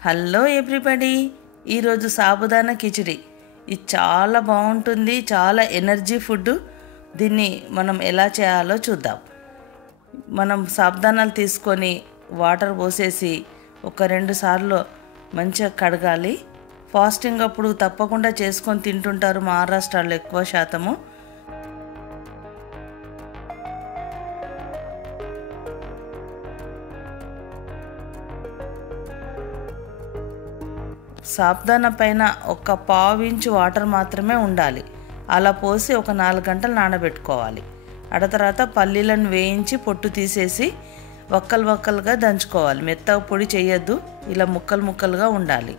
Hello everybody, ఈరోజు సాబుదానా కిచిడి. ఇది చాలా బాగుంటుంది, చాలా ఎనర్జీ ఫుడ్. దీన్ని మనం ఎలా చేయాలో చూద్దాం. మనం సాబుదానాలు తీసుకొని వాటర్ పోసేసి ఒక 2 సార్లు మంచిగా కడగాలి. ఫాస్టింగ్ అప్పుడు తప్పకుండా చేసుకొని తింటుంటారు మహారాష్ట్రలో ఎక్కువ శాతము. సాబుదానా పైన ఒక 1/2 ఇంచు వాటర్ మాత్రమే ఉండాలి. అలా పోసి ఒక 4 గంటలు నానబెట్టుకోవాలి. తర్వాత పల్లీలను వేయించి పొట్టు తీసేసి వక్కలుగా దంచుకోవాలి. మెత్తగా పొడి చేయొద్దు, ఇలా ముక్కలుగా ఉండాలి.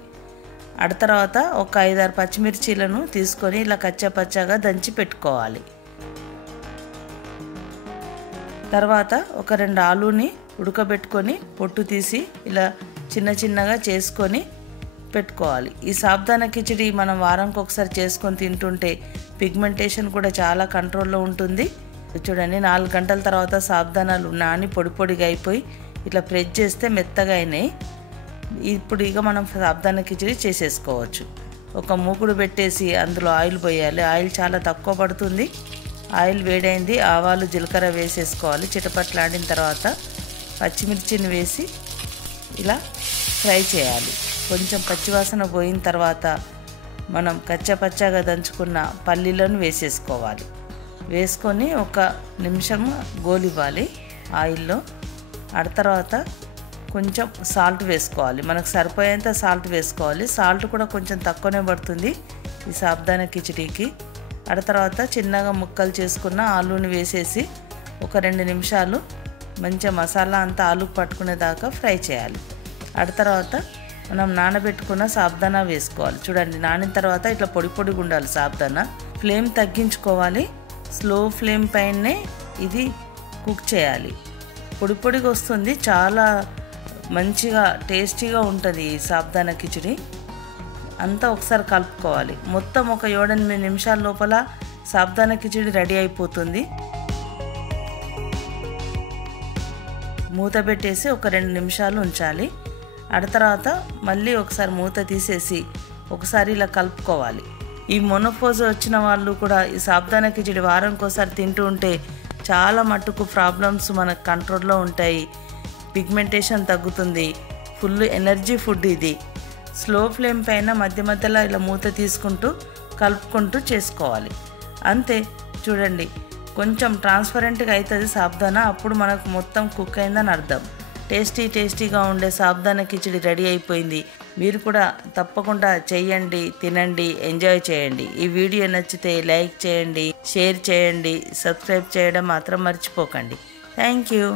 తర్వాత ఒక 5-6 పచ్చిమిర్చీలను తీసుకొని ఇలా కచ్చాపచ్చాగా దంచి పెట్టుకోవాలి. తర్వాత ఒక 2 ఆలూని ఉడకబెట్టుకొని పొట్టు తీసి ఇలా చిన్నగా చేసుకొని పెట్టుకోవాలి. ఈ సాబుదానా కిచిడి మనం వారానికి ఒకసారి చేసుకొని తింటుంటే పిగ్మెంటేషన్ కూడా చాలా కంట్రోల్లో ఉంటుంది. చూడండి, 4 గంటల తర్వాత సాబుదానాలు నాని పొడిగా అయిపోయి ఇట్లా ప్రెస్ చేస్తే మెత్తగా అయినాయి. ఇప్పుడు ఇక మనం సాబుదానా కిచిడి చేసేసుకోవచ్చు. ఒక మూకుడు పెట్టేసి అందులో ఆయిల్ పోయాలి. ఆయిల్ చాలా తక్కువ పడుతుంది. ఆయిల్ వేడైంది, ఆవాలు జీలకర్ర వేసేసుకోవాలి. చిటపట్లాడిన తర్వాత పచ్చిమిర్చిని వేసి ఇలా ఫ్రై చేయాలి. కొంచెం పచ్చివాసన పోయిన తర్వాత మనం కచ్చాపచ్చాగా దంచుకున్న పల్లీలను వేసేసుకోవాలి. వేసుకొని ఒక నిమిషం గోలివ్వాలి ఆయిల్లో. తర్వాత కొంచెం సాల్ట్ వేసుకోవాలి. మనకు సరిపోయేంత సాల్ట్ వేసుకోవాలి. సాల్ట్ కూడా కొంచెం తక్కువనే పడుతుంది ఈ సాబుదానా కిచిడికి. తర్వాత చిన్నగా ముక్కలు చేసుకున్న ఆలూని వేసేసి ఒక 2 నిమిషాలు మంచిగా మసాలా అంతా ఆలుకు పట్టుకునేదాకా ఫ్రై చేయాలి. తర్వాత మనం నానబెట్టుకున్న సాబుదానా వేసుకోవాలి. చూడండి, నానిన తర్వాత ఇట్లా పొడిగా ఉండాలి సాబుదానా. ఫ్లేమ్ తగ్గించుకోవాలి. స్లో ఫ్లేమ్ పైనే ఇది కుక్ చేయాలి. పొడిగా వస్తుంది, చాలా మంచిగా టేస్టీగా ఉంటుంది ఈ సాబుదానా కిచిడి. అంతా ఒకసారి కలుపుకోవాలి. మొత్తం ఒక 7-8 నిమిషాల లోపల సాబుదానా కిచిడి రెడీ అయిపోతుంది. మూత పెట్టేసి ఒక 2 నిమిషాలు ఉంచాలి. తర్వాత మళ్ళీ ఒకసారి మూత తీసేసి ఒకసారి ఇలా కలుపుకోవాలి. ఈ మొనోపాజ్ వచ్చిన వాళ్ళు కూడా ఈ సాబుదానా కిచిడి వారానికి ఒకసారి తింటూ ఉంటే చాలా మట్టుకు ప్రాబ్లమ్స్ మనకు కంట్రోల్లో ఉంటాయి. పిగ్మెంటేషన్ తగ్గుతుంది. ఫుల్ ఎనర్జీ ఫుడ్ ఇది. స్లో ఫ్లేమ్ పైన మధ్యలో ఇలా మూత తీసుకుంటూ కలుపుకుంటూ చేసుకోవాలి. అంతే. చూడండి, కొంచెం ట్రాన్స్పరెంట్గా అవుతుంది సాబుదానా. అప్పుడు మనకు మొత్తం కుక్ అయిందని అర్థం. టేస్టీగా ఉండే సాబుదానా కిచిడి రెడీ అయిపోయింది. మీరు కూడా తప్పకుండా చేయండి, తినండి, ఎంజాయ్ చేయండి. ఈ వీడియో నచ్చితే లైక్ చేయండి, షేర్ చేయండి, సబ్స్క్రైబ్ చేయడం మాత్రం మర్చిపోకండి. Thank you.